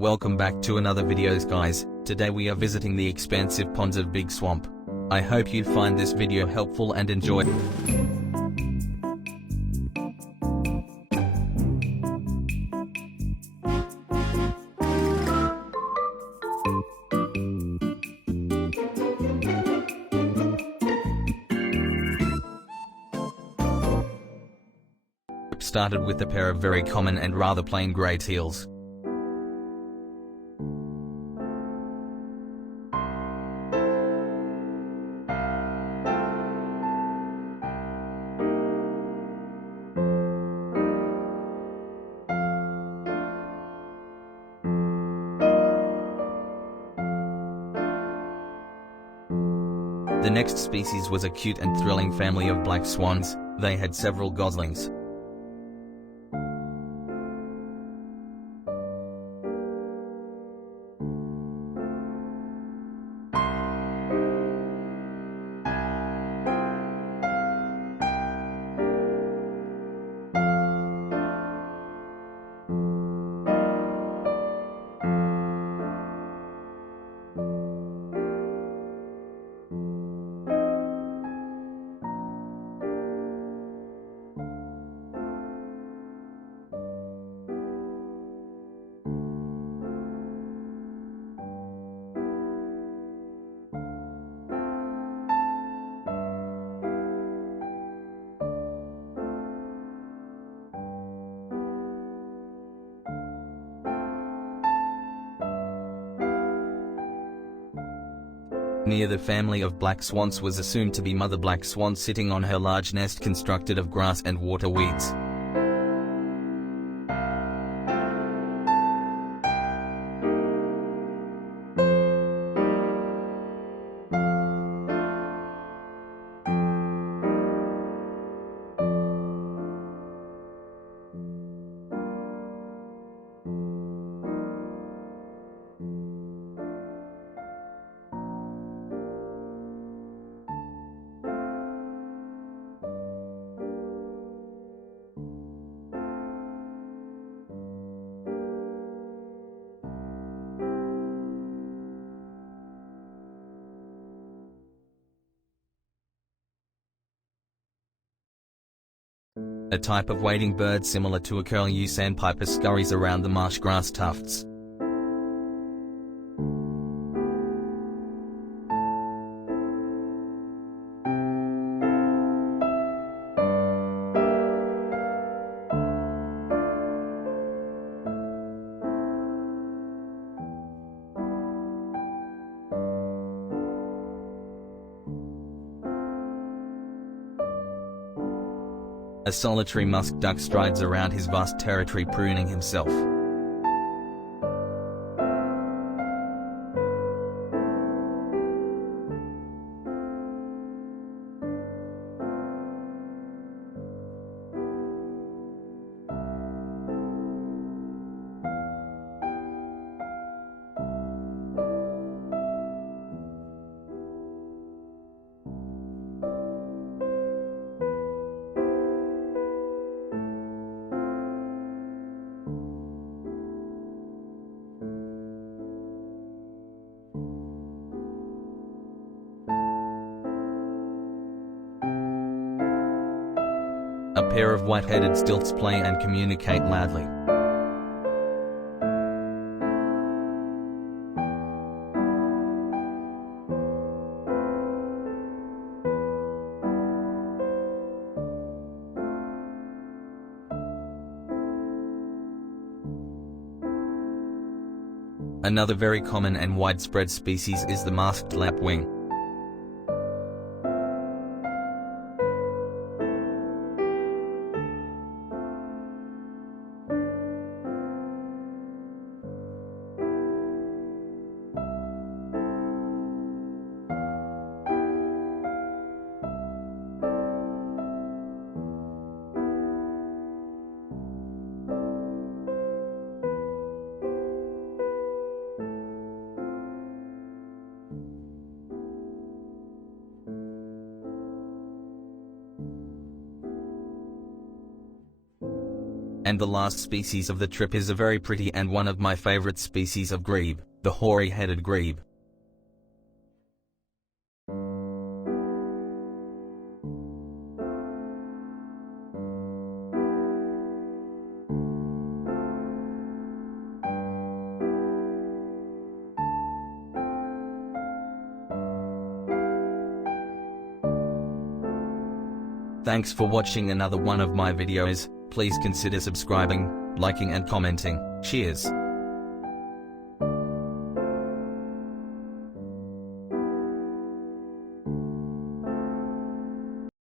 Welcome back to another videos guys. Today we are visiting the expansive ponds of Big Swamp. I hope you find this video helpful and enjoy. Started with a pair of very common and rather plain grey teals. The next species was a cute and thrilling family of black swans. They had several goslings. Near the family of black swans was a soon-to-be mother black swan sitting on her large nest constructed of grass and water weeds. A type of wading bird similar to a curlew sandpiper scurries around the marsh grass tufts. A solitary musk duck strides around his vast territory pruning himself. A pair of white-headed stilts play and communicate loudly. Another very common and widespread species is the masked lapwing. And the last species of the trip is a very pretty and one of my favorite species of grebe, the hoary-headed grebe. Thanks for watching another one of my videos. Please consider subscribing, liking and commenting. Cheers.